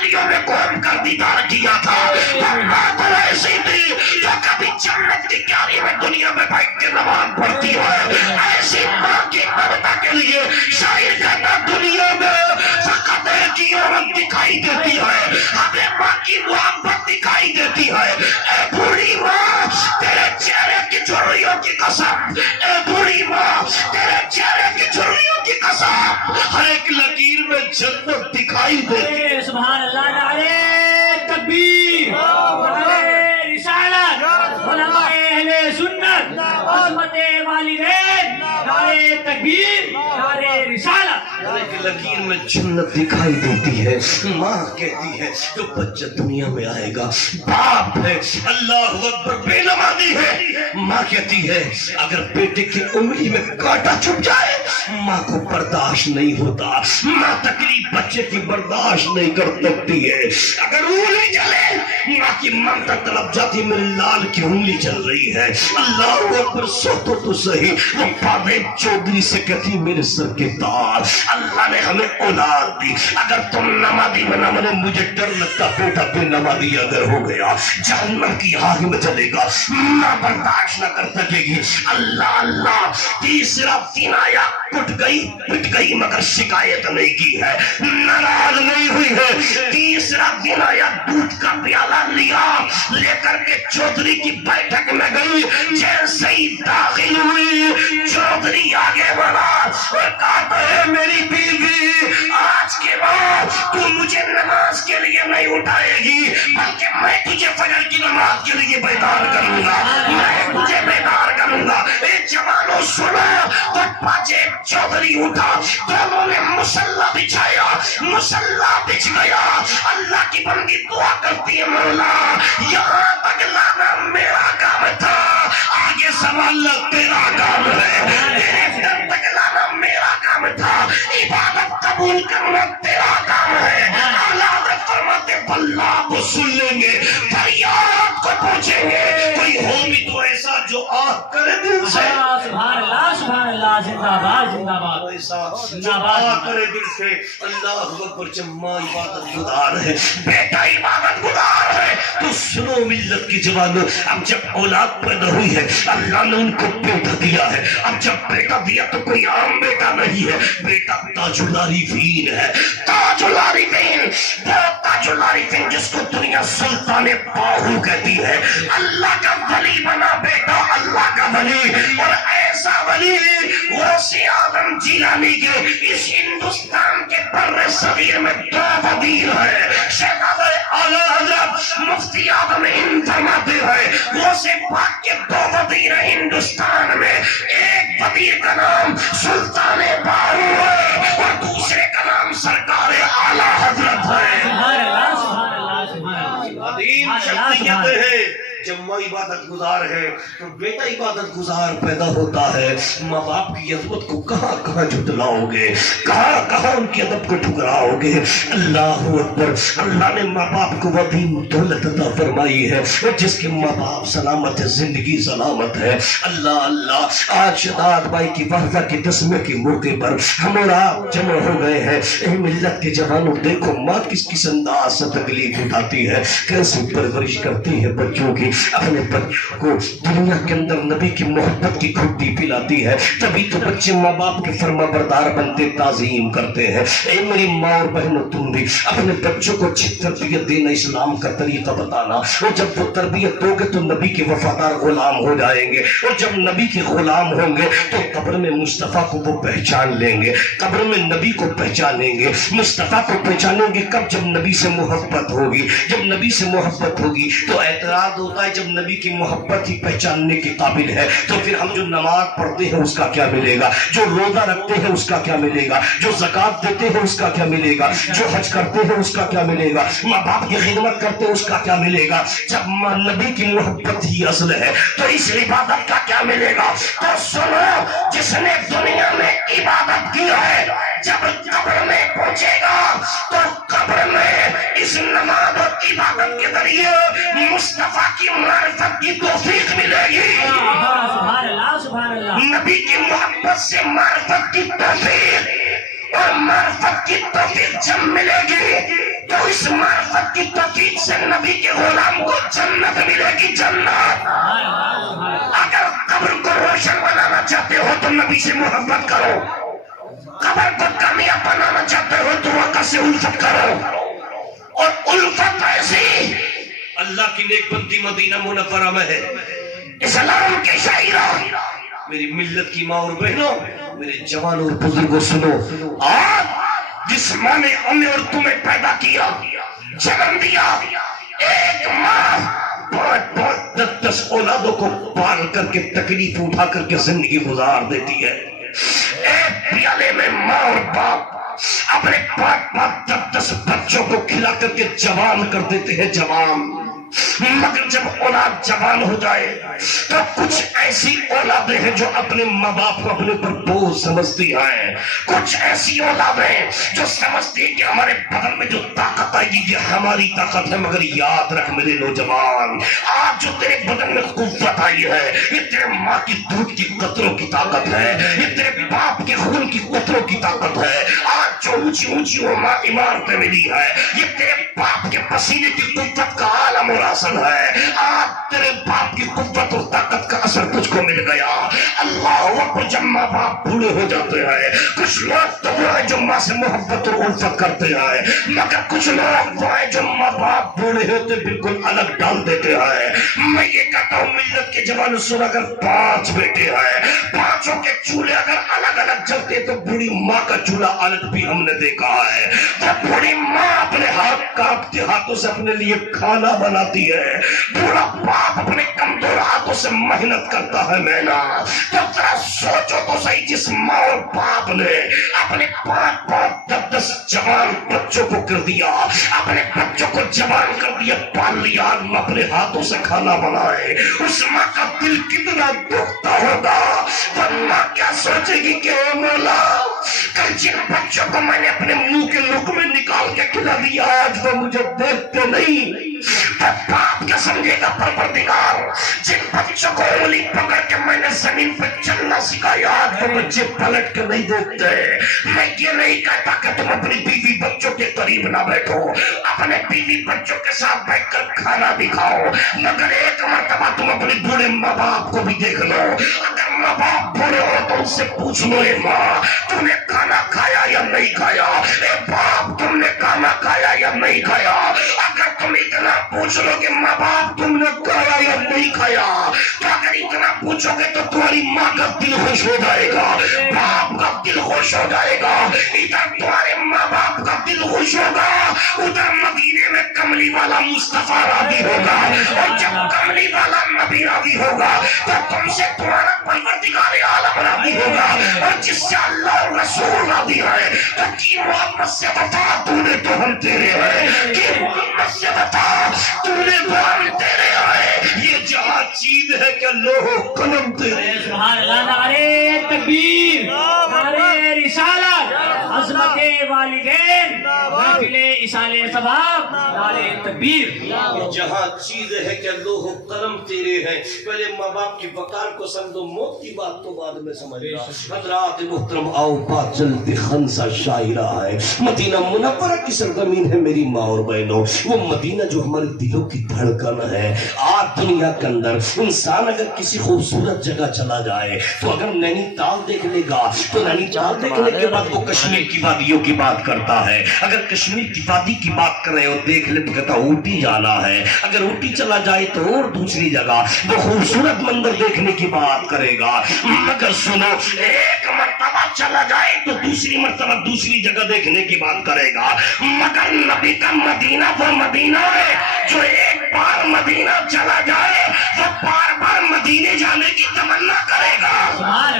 گلیوں میں گھوم کر دیدار کیا تھا. ماں تو ایسی تھی جو کبھی جنت کی کیاری میں دنیا میں بیٹھ کے نماز پڑھتی ہے. ایسی ماں کی ممتا کے لیے شاعر کہتا دنیا میں فقط ایک ہی عورت دکھائی دیتی ہے, ہمیں ماں کی محبت دکھائی دیتی ہے. اے بوڑھی ماں تیرے چہرے کی جھریوں کی قسم, اے بوڑھی ماں تیرے چہرے کی جھریوں کی قسم, ہر ایک لکیر میں جنت دکھائی دیتی ہے. سبحان اللہ. نعرہ تکبیر, نعرہ رسالت, علماء اہل سنت, عظمت والدین, نعرہ تکبیر, نعرہ رسالت. ایک لکیر میں جنت دکھائی دیتی ہے. ماں کہتی ہے جو بچہ دنیا میں آئے گا باپ ہے, اللہ اکبر, بے نمازی ہے. ماں کہتی ہے اگر بیٹے کی انگلی میں کانٹا چھپ جائے ماں کو برداشت نہیں ہوتا. ماں تکلیف بچے کی برداشت نہیں کر سکتی ہے. اگر انگلی چلے ماں کی ممتا طلب جاتی, میرے لال کی انگلی چل رہی ہے. اللہ اکبر, سو تو صحیح. وہ پرویز چودھری سے کہتی میرے سر کے تاج, اللہ نے ہمیں اولاد دی. اگر تم نمازی بنا منے مجھے ڈر لگتا بیٹا بے نمازی اگر ہو گیا جہنم کی آگ میں چلے گا, ماں برداشت نہ کر سکے گی. اللہ اللہ, تیسرا دن آیا, پٹ گئی مگر شکایت نہیں کی ہے, ناراض نہیں ہوئی ہے. تیسرا دن آیا, دودھ کا پیالہ لیا, لے کر کے چودھری کی بیٹھک میں گئی. جیسے ہی داخل ہوئی چودھری آگے بڑھا اور کہا ہے میری بیوی آج کے بعد تو مجھے نماز کے لیے نہیں اٹھائے گی بلکہ میں تجھے فجر کی نماز کے لیے بیدار کروں گا, میں تجھے بیدار کروں گا. اے جوانوں سنو. تو پاچے چودھری اٹھا, دونوں نے مصلح بچھایا, مصلح بچھ گیا. اللہ کی بندی دعا کرتی ہے مولا یہاں تک لانا میرا کام تھا, آگے سنبھالنا تیرا کام ہے. تک لانا میرا کام تھا, عبادت قبول کرنا تیرا کام ہے. اولاد فرماتے اللہ کو سن لیں گے, فریاد کو پوچھیں گے, کوئی ہو بھی تو ایسا جو آہ کرے دل سے. سبحان اللہ, سبحان اللہ, زندہ باد, زندہ باد, ایسا جو آہ کرے دل سے. اللہ اکبر, جب ماں عبادت گزار ہے, بیٹا عبادت گزار ہے, تو سنو ملت کی جوانوں, اب جب اولاد پیدا ہوئی ہے اللہ نے ان کو بیٹا دیا ہے. اب جب بیٹا دیا تو کوئی عام بیٹا نہیں ہے, بیٹا تاج العارفین ہے. تاج العارفین, وہ تاج العارفین جس کو دنیا سلطان باہو کہتی ہے. اللہ کا ولی بنا بیٹا, اللہ کا ولی, اور ایسا ولی غوث اعظم جیلانی کے اس ہندوستان کے بر صغیر میں دو وزیر ہے. شہزادہ اعلیٰ حضرت مفتی اعظم ہند فرماتے ہیں غوث پاک کے دو وزیر ہیں ہندوستان میں, ایک وزیر کا نام سلطان باہو ہے اور دوسرے کا نام سرکار اعلیٰ حضرت ہے. سبحان اللہ, سبحان اللہ, سبحان اللہ. عظیم شخصیت ہے. جب ماں عبادت گزار ہے تو بیٹا عبادت گزار پیدا ہوتا ہے. ماں باپ کی عظمت کو کہاں کہاں جھٹلاؤ گے, کہاں کہاں ان کی ادب کو ٹھکراؤ گے. اللہ اکبر, اللہ نے ماں باپ کو وہ بھی دولت عطا فرمائی ہے جس کے ماں باپ سلامت ہے, زندگی سلامت ہے. اللہ اللہ, آج شداد بھائی کی وحدہ کے 10ویں کے موقع پر ہم اور آپ جمع ہو گئے ہیں. اے ملت کے جوانوں, دیکھو ماں کس کس انداز سے تکلیف اٹھاتی ہے, کیسے پرورش کرتی ہے بچوں کی, اپنے بچوں کو دنیا کے اندر نبی کی محبت کی گھٹی پلاتی ہے. تبھی تو بچے ماں باپ کے فرما بردار بنتے, تعظیم کرتے ہیں. اے میری ماں اور بہنوں, تم بھی اپنے بچوں کو اچھی تربیت دینا, اسلام کا طریقہ بتانا, اور جب وہ تربیت دو گے تو نبی کے وفادار غلام ہو جائیں گے, اور جب نبی کے غلام ہوں گے تو قبر میں مصطفیٰ کو وہ پہچان لیں گے, قبر میں نبی کو پہچانیں گے, مصطفیٰ کو پہچانیں گے. کب؟ جب نبی سے محبت ہوگی. جب نبی سے محبت ہوگی تو اعتراض ہوتا ہے جب نبی کی محبت ہی پہچاننے کے قابل ہے تو پھر ہم جو نماز پڑھتے ہیں اس کا کیا ملے گا, جو روزہ رکھتے ہیں اس کا کیا ملے گا, جو زکات دیتے ہیں اس کا کیا ملے گا, جو حج کرتے ہیں اس کا کیا ملے گا, ماں باپ کی خدمت کرتے ہیں اس کا کیا ملے گا. جب نبی کی محبت ہی اصل ہے تو اس عبادت کا کیا ملے گا. تو سنو, جس نے دنیا میں عبادت کی ہے جب قبر میں پہنچے گا تو قبر میں اس نماز اور عبادت کے ذریعے مصطفیٰ کی معرفت کی توفیق ملے گی. سبحان اللہ, سبحان اللہ. نبی کی محبت سے معرفت کی توفیق, اور معرفت کی توفیق جب ملے گی تو اس معرفت نبی کے غلام کو جنت ملے گی، جنت۔ اگر قبر کو روشن بنانا چاہتے ہو تو نبی سے محبت کرو، قبر کو کامیاب بنانا چاہتے ہو تو آقا سے الفت کرو، اور الفت ایسی اللہ کی نیک بندی مدینہ منورہ میں ہے۔ اسلام کے شاعرہ، میری ملت کی ماں اور بہنوں، میرے جوانوں اور بزرگوں سنو، آج جس ماں نے ہمیں اور تمہیں پیدا کیا، جنم دیا، ایک ماں بہت بہت 10 اولادوں کو پال کر کے تکلیف اٹھا کر کے زندگی گزار دیتی ہے۔ ایک پیالے میں ماں اور باپ اپنے 5-10 بچوں کو کھلا کر کے جوان کر دیتے ہیں، جوان۔ مگر جب اولاد جوان ہو جائے تو کچھ ایسی اولادیں ہیں جو اپنے ماں باپ کو اپنے پر بوجھ سمجھتی ہیں، کچھ ایسی اولادیں جو سمجھتی ہیں کہ ہمارے بدن میں جو طاقت آئی گی یہ ہماری طاقت ہے۔ مگر یاد رکھ میرے نوجوان، آج جو تیرے بدن میں قوت آئی ہے یہ تیرے ماں کی دودھ کی قطروں کی طاقت ہے، یہ تیرے باپ کے خون کی قطروں کی طاقت ہے۔ آج جو اونچی اونچی عمارتیں ملی ہے یہ تیرے باپ کے پسینے کی قوت کا عالم اور اثر ہے۔ آج تیرے باپ کی قوت اور طاقت کا اثر تجھ کو مل گیا۔ اللہ اکبر، جب ماں باپ بوڑھے ہو جاتے ہیں، کچھ لوگ تو وہ ہیں جو ماں سے محبت اور الفت کرتے ہیں، مگر کچھ لوگ وہ ہیں جو ماں باپ بوڑھے ہوتے بالکل الگ ڈال دیتے ہیں۔ میں یہ کہتا ہوں ملت کے جوانوں سن، اگر 5 بیٹے ہیں، 5 کے چولہے اگر الگ الگ جلتے تو بوڑھی ماں کا چولہا الگ بھی ہم نے دیکھا ہے۔ جب بوڑھی ماں اپنے ہاتھ کاپتے ہاتھوں سے اپنے لیے کھانا بناتی ہے، بوڑھا باپ اپنے کمزور ہاتھوں سے محنت کرتا ہے محنت، تو ذرا سوچو تو صحیح، جس ماں اور باپ نے اپنے 5-10 جوان بچوں کو کر دیا، اپنے بچوں کو جوان کر دیا، پال لیا، اپنے ہاتھوں سے کھانا بنائے، اس ماں کا دل کتنا دکھتا ہوگا۔ وہ ماں کیا سوچے گی کہ اے مولا، کل جن بچوں کو میں نے اپنے منہ کے لقمے نکال کے کھلا دیا آج وہ مجھے دیکھتے نہیں۔ باپ کیا سمجھے گا پروردگار، جن بچوں کو انگلی پکڑ کے میں نے زمین پہ چلنا سکھایا آج وہ بچے پلٹ کے نہیں دیکھتے۔ میں یہ نہیں کہتا کہ تم اپنی بیوی بچوں کے قریب نہ بیٹھو، اپنے بیوی بچوں کے ساتھ بیٹھ کر کھانا بھی کھاؤ، مگر ایک مرتبہ تم اپنے بوڑھے ماں باپ کو بھی دیکھ لو۔ اگر ماں باپ بوڑھے ہو تو ان سے پوچھ لو، اے ماں تم نے کھانا کھایا یا نہیں کھایا، اے باپ تم نے کھانا کھایا یا نہیں کھایا۔ اگر تم اتنا پوچھ لو کہ ماں باپ تم نے کھایا یا نہیں کھایا، تو اگر اتنا پوچھو گے تو تمہاری ماں کا دل خوش ہو جائے گا، باپ کا دل خوش ہو جائے گا، ادھر تمہارے ماں باپ کا دل خوش ہوگا، ادھر مدینے میں کملی والا مصطفیٰ راضی ہوگا، اور جب کملی والا نبی راضی ہوگا تو تم سے تمہارا پروردگار عالم راضی ہوگا، اور جس سے اللہ اور رسول راضی ہے تو کی محمد سے بتا تو نے تو ہم تیرے ہیں، کی محمد سے بتا تو نے تو ہم تیرے ہیں۔ یہ جہاں چیز ہے کہ لوح و قلم تیرے۔ سبحان اللہ، نعرے تکبیر، نعرے رسالت، عظمت والدین، محفل اصال ثواب، نعرے تکبیر۔ یہ جہاں چیز ہے کہ لوح و قلم تیرے ہیں، پہلے ماں باپ کی وقار کو سمجھو، موت کی بات تو بعد میں سمجھنا۔ حضرات محترم، آؤ بات چلتی خنسا شاعرہ ہے، مدینہ منورہ کی سرزمین ہے میری ماں اور بہنوں، وہ مدینہ جو ہمارے دلوں کی دھڑکن ہے۔ آج دنیا کے اندر انسان اگر کسی خوبصورت جگہ چلا جائے تو اگر نینی تال دیکھ لے گا تو نینی تال دیکھنے کے بعد وہ کشمیر کی وادیوں کی بات کرتا ہے، اگر کشمیر کی وادی کی بات کرے اور دیکھ لے تو کہتا اوٹی جانا ہے، اگر اوٹی چلا جائے تو اور دوسری جگہ وہ خوبصورت منظر دیکھنے کی بات کرے گا۔ مگر سنو، ایک مرتبہ چلا جائے تو دوسری مرتبہ دوسری جگہ دیکھنے کی بات کرے گا، مگر نبی کا مدینہ وہ مدینہ ہے جو ایک بار مدینہ چلا جائے وہ بار بار مدینے جانے کی تمنا کرے گا، بار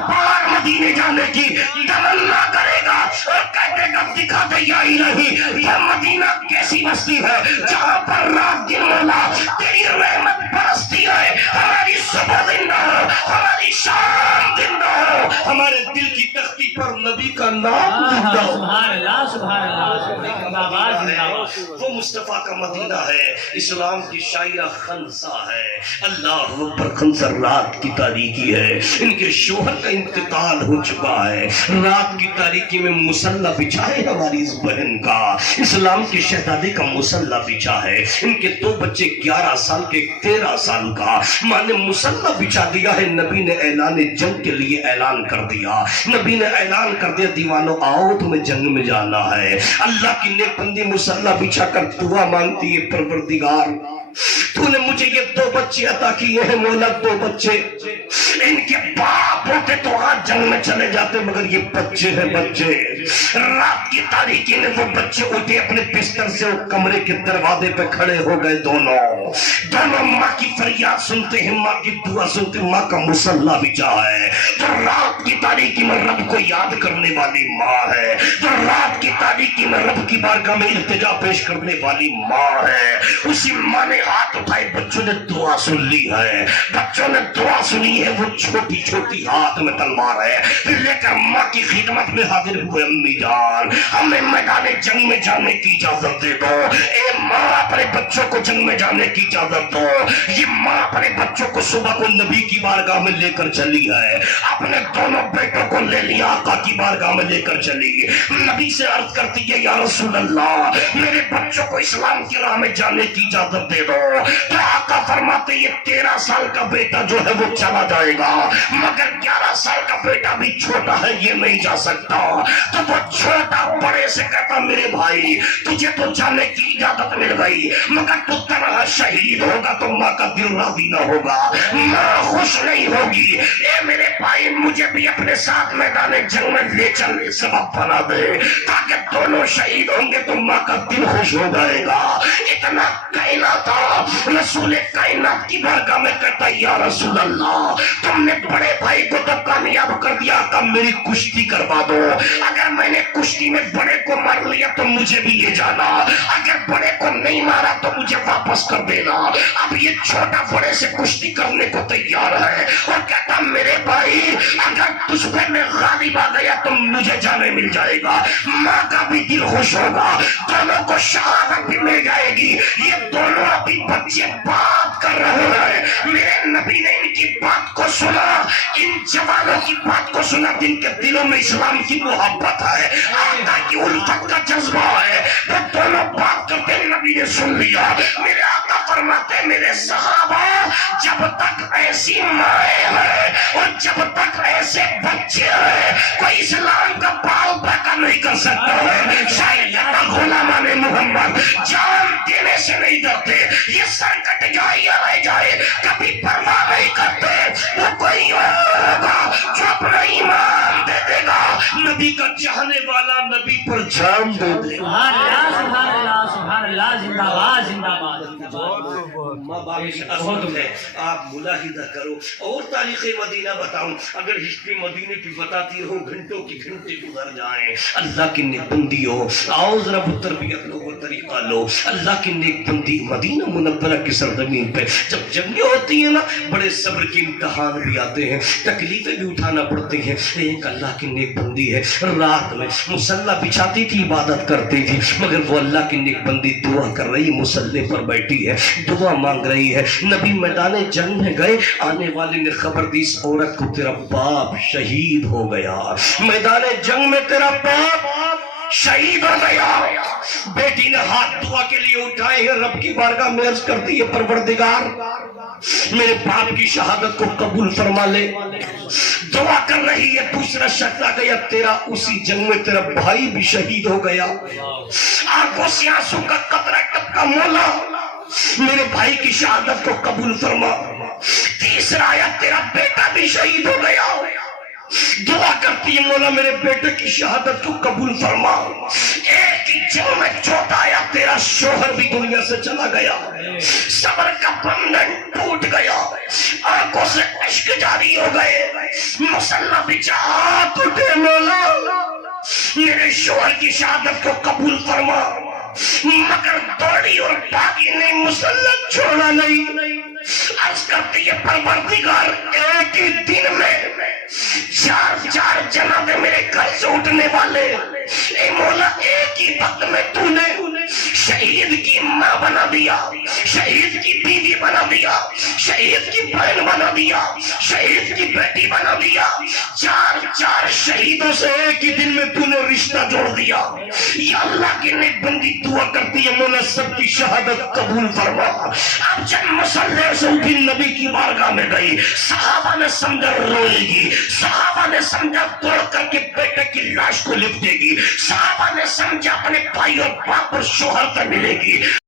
بار مدینے جانے کی تمنا کرے گا، اور کہتے گا دکھا دے یا الہی یہ مدینہ کیسی بستی ہے جہاں پر رات دن مولا تیری رحمت برستی ہے، ہماری صبح زندہ ہو، ہماری شام زندہ ہو، ہمارے دل کی تختی پر نبی کا نام لکھتا ہو۔ سبحان اللہ سبحان اللہ زندہ باد زندہ باد۔ وہ مصطفیٰ کا مدینہ ہے، اسلام کی شاعرہ خنسا ہے۔ اللہ اکبر، خنسا رات کی تاریکی ہے، ان کے شوہر کا انتقال ہو چکا ہے، رات کی تاریکی میں مسلح بچھا ہے ہماری اس بہن کا، اسلام کے شہزادے کا مسلح بچھا ہے، ان کے دو بچے 11 سال کے 13 سال کا، ماں نے مسلح بچھا دیا ہے، نبی نے اعلان جنگ کے لیے اعلان کر دیا، نبی نے اعلان کر دیا دیوانوں آؤ تمہیں جنگ میں جانا ہے۔ اللہ کی نیک بندی مسلح بچھا کر دعا مانگتی ہے، پروردگار تو نے مجھے یہ 2 بچے عطا کیے ہیں مولا، 2 بچے، ان کے باپ ہوتے تو آج جنگ میں چلے جاتے، مگر یہ بچے ہیں بچے۔ رات کی تاریکی میں وہ بچے اٹھے اپنے بستر سے، وہ کمرے کے دروازے پہ کھڑے ہو گئے، دونوں ماں کی فریاد سنتے ہیں، ماں کی دعا سنتے ہیں، ماں کا مسلح بچھا ہے، تو رات کی تاریکی میں رب کو یاد کرنے والی ماں ہے، تو رات کی تاریکی میں رب کی بارگاہ میں التجا پیش کرنے والی ماں ہے۔ اسی ماں نے ہاتھ اٹھائے، بچوں نے دعا سن لی ہے، بچوں نے دعا سنی ہے، وہ چھوٹی چھوٹی ہاتھ میں تلوار ہے لے کر ماں کی خدمت میں حاضر ہوئے، امی جان ہمیں میدان جنگ میں جانے کی اجازت دے دو، اے ماں اپنے بچوں کو جنگ میں جانے کی اجازت دو۔ یہ ماں اپنے بچوں کو صبح کو نبی کی بارگاہ میں لے کر چلی ہے، اپنے دونوں بیٹوں کو لے لیا، آقا کی بارگاہ میں لے کر چلی، نبی سے عرض کرتی ہے یا رسول اللہ میرے بچوں کو اسلام کی راہ میں جانے کی اجازت دے دو، تو آقا فرماتے یہ 13 سال کا بیٹا جو ہے وہ چلا جائے گا، مگر 11 سال کا بیٹا بھی چھوٹا ہے، یہ نہیں جا سکتا۔ تو وہ چھوٹا بڑے سے کہتا میرے بھائی تجھے تو جانے کی اجازت مل گئی، مگر تو تنہا شہید ہوگا تو ماں کا دل راضی نہ ہوگا، ماں خوش نہیں ہوگی، اے میرے بھائی مجھے بھی اپنے ساتھ میدان جنگ میں لے چل، سبب بنا دے تاکہ دونوں شہید ہوں گے تو ماں کا دل خوش ہو جائے گا۔ اتنا کہنا تھا، رسول کائنات کی بارگاہ میں کہتا یا رسول اللہ تم نے بڑے بھائی کو تو کامیاب کر دیا، کب میری کشتی کروا دو، اگر میں نے کشتی میں بڑے کو مار لیا تو مجھے بھی لے جانا، اگر بڑے کو نہیں مارا تو مجھے واپس کر دینا۔ اب یہ چھوٹا بڑے سے کشتی کرنے کو تیار ہے اور کہتا میرے بھائی اگر تجھ پہ میں غالب آ گیا تو مجھے جانے مل جائے گا، ماں کا بھی دل خوش ہوگا، دونوں کو شہادت بھی مل جائے گی۔ یہ دونوں ابھی بچے بات کر رہے ہیں، میرے نبی نے ان کی بات کو سنا، ان جوانوں کی بات کو سنا جن کے دلوں میں اسلام کی محبت ہے، آقا کی الفت کا جذبہ ہے، وہ دونوں بات کرتے نبی نے سن لیا۔ میرے آقا فرماتے میرے صحابہ جب تک ایسی مائیں ہیں اور جب تک ایسے بچے ہیں کوئی اسلام کا پاؤ پیکا نہیں کر سکتا ہے، شاید غلامان محمد جان دینے سے نہیں ڈرتے، یہ سر کٹ جائے یا رہ جائے کبھی پرواہ نہیں کرتے، وہ کوئی ہوگا جو اپنا ایمان دے دے گا، نبی کا چاہنے والا نبی پر جان دے دے گا۔ سبحان اللہ سبحان اللہ سبحان اللہ زندہ باد زندہ باد۔ ماں باپ کی عظمت ہے، آپ ملاحظہ کرو۔ اور تاریخ مدینہ بتاؤں، اگر ہسٹری مدینہ کی بتاتی ہوں گھنٹوں کی گھنٹے گزر جائیں۔ اللہ کی نیک بندی ہو، آؤ ذرا وہ تربیت لو، وہ طریقہ لو۔ اللہ کی نیک بندی مدینہ منورہ کی سرزمین پہ جب جنگیں ہوتی ہیں نا، بڑے صبر کے امتحان بھی آتے ہیں، تکلیفیں بھی اٹھانا پڑتی ہیں۔ ایک اللہ کی نیک بندی ہے، رات میں مصلی بچھاتی تھی، عبادت کرتی تھی، مگر وہ اللہ کی نیک بندی دعا کر رہی، مصلی پر بیٹھی ہے، دعا مانگ رہی ہے۔ نبی میدان جنگ میں گئے، آنے والے نے خبر دی اس عورت کو تیرا باپ شہید ہو گیا، میدان جنگ میں تیرا باپ شہید ہو گیا۔ بیٹی نے ہاتھ دعا کے لیے اٹھائے ہیں، رب کی بارگاہ میں عرض کرتی ہے پروردگار میرے باپ کی شہادت کو قبول فرما لے۔ دعا کر رہی ہے، دوسرا شخص آ گیا، تیرا اسی جنگ میں تیرا بھائی بھی شہید ہو گیا، آنکھوں سے آنسو کا قطرہ ٹپکا، مولا میرے بھائی کی شہادت کو قبول فرما۔ تیسرا آیا، تیرا بیٹا بھی شہید ہو گیا، دعا کرتی ہے مولا میرے بیٹے کی شہادت کو قبول فرما۔ ایک ہی جنگ میں چوتھا آیا، تیرا شوہر بھی دنیا سے چلا گیا، صبر کا بندھن ٹوٹ گیا، آنکھوں سے اشک جاری ہو گئے، مسلح بچھا ہاتھ اٹھے، مولا میرے شوہر کی شہادت کو قبول فرما۔ مگر دوڑی اور باقی نہیں، مسلط چھوڑا نہیں۔ عرض کرتی ہے پروردگار ایک ہی دن میں چار جنازے میرے گھر سے اٹھنے والے، اے مولا ایک ہی وقت میں تو نے شہید کی ماں بنا دیا، شہید کی بیوی بنا دیا، شہید کی بہن بنا دیا، شہید کی بیٹی بنا دیا، چار شہیدوں سے ایک ہی دن میں تو نے رشتہ جوڑ دیا۔ یا اللہ کی نیک بندی دعا کرتی ہے مولا سب کی شہادت قبول فرما۔ اب جب مصلی سے اٹھی نبی کی بارگاہ میں گئی، صحابہ نے سمجھا روئے گی، صحابہ نے سمجھا توڑ کر کے بیٹے کی لاش کو لپٹے گی، صحابہ نے سمجھا اپنے بھائی اور باپ اور شوہر سے ملے گی۔